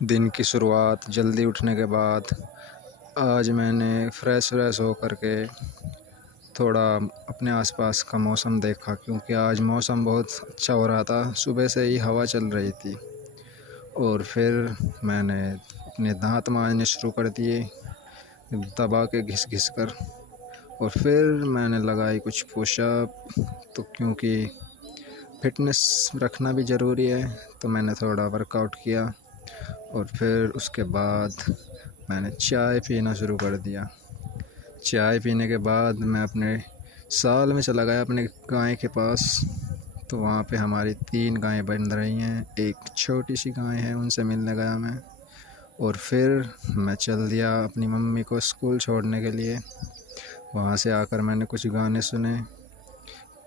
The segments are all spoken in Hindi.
दिन की शुरुआत जल्दी उठने के बाद आज मैंने फ्रेश हो कर के थोड़ा अपने आसपास का मौसम देखा, क्योंकि आज मौसम बहुत अच्छा हो रहा था। सुबह से ही हवा चल रही थी। और फिर मैंने अपने दांत मांजने शुरू कर दिए, दबा के घिस घिस कर। और फिर मैंने लगाई कुछ पुशअप, तो क्योंकि फ़िटनेस रखना भी ज़रूरी है, तो मैंने थोड़ा वर्कआउट किया। और फिर उसके बाद मैंने चाय पीना शुरू कर दिया। चाय पीने के बाद मैं अपने साल में चला गया अपने गाय के पास। तो वहाँ पे हमारी 3 गायें बंध रही हैं, एक छोटी सी गाय है, उनसे मिलने गया मैं। और फिर मैं चल दिया अपनी मम्मी को स्कूल छोड़ने के लिए। वहाँ से आकर मैंने कुछ गाने सुने,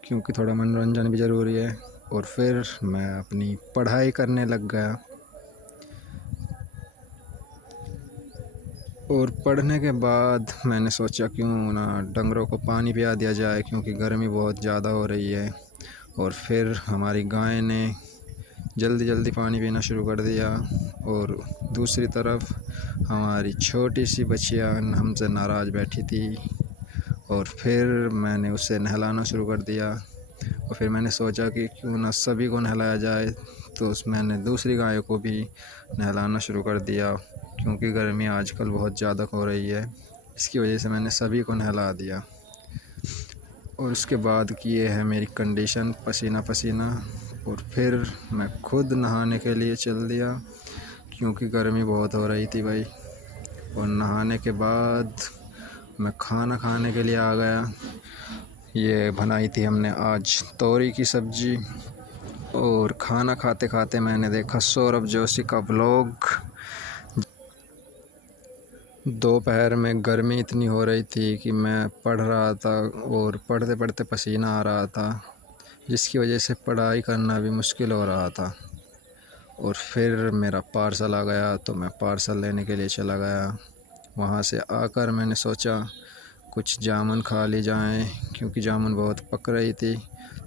क्योंकि थोड़ा मनोरंजन भी ज़रूरी है। और फिर मैं अपनी पढ़ाई करने लग गया। और पढ़ने के बाद मैंने सोचा क्यों ना डंगरों को पानी पिला दिया जाए, क्योंकि गर्मी बहुत ज़्यादा हो रही है। और फिर हमारी गाय ने जल्दी जल्दी पानी पीना शुरू कर दिया। और दूसरी तरफ हमारी छोटी सी बच्चियाँ हमसे नाराज़ बैठी थी। और फिर मैंने उसे नहलाना शुरू कर दिया। और फिर मैंने सोचा कि क्यों ना सभी को नहलाया जाए, तो मैंने दूसरी गायों को भी नहलाना शुरू कर दिया, क्योंकि गर्मी आजकल बहुत ज़्यादा हो रही है। इसकी वजह से मैंने सभी को नहला दिया। और उसके बाद की ये है मेरी कंडीशन, पसीना पसीना। और फिर मैं खुद नहाने के लिए चल दिया, क्योंकि गर्मी बहुत हो रही थी भाई। और नहाने के बाद मैं खाना खाने के लिए आ गया। ये बनाई थी हमने आज तोरी की सब्ज़ी। और खाना खाते खाते मैंने देखा सौरभ जोशी का व्लॉग। दोपहर में गर्मी इतनी हो रही थी कि मैं पढ़ रहा था और पढ़ते पढ़ते पसीना आ रहा था, जिसकी वजह से पढ़ाई करना भी मुश्किल हो रहा था। और फिर मेरा पार्सल आ गया, तो मैं पार्सल लेने के लिए चला गया। वहाँ से आकर मैंने सोचा कुछ जामुन खा ली जाएं, क्योंकि जामुन बहुत पक रही थी।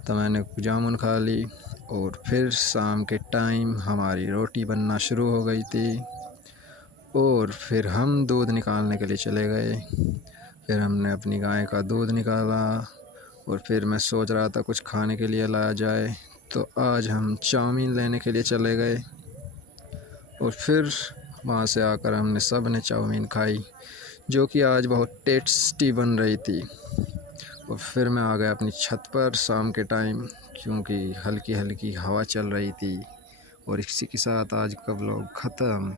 तो मैंने जामुन खा ली। और फिर शाम के टाइम हमारी रोटी बनना शुरू हो गई थी। और फिर हम दूध निकालने के लिए चले गए। फिर हमने अपनी गाय का दूध निकाला। और फिर मैं सोच रहा था कुछ खाने के लिए लाया जाए, तो आज हम चाउमीन लेने के लिए चले गए। और फिर वहाँ से आकर हमने सब ने चाउमीन खाई, जो कि आज बहुत टेस्टी बन रही थी। और फिर मैं आ गया अपनी छत पर शाम के टाइम, क्योंकि हल्की हल्की हवा चल रही थी। और इसी के साथ आज का व्लॉग ख़त्म।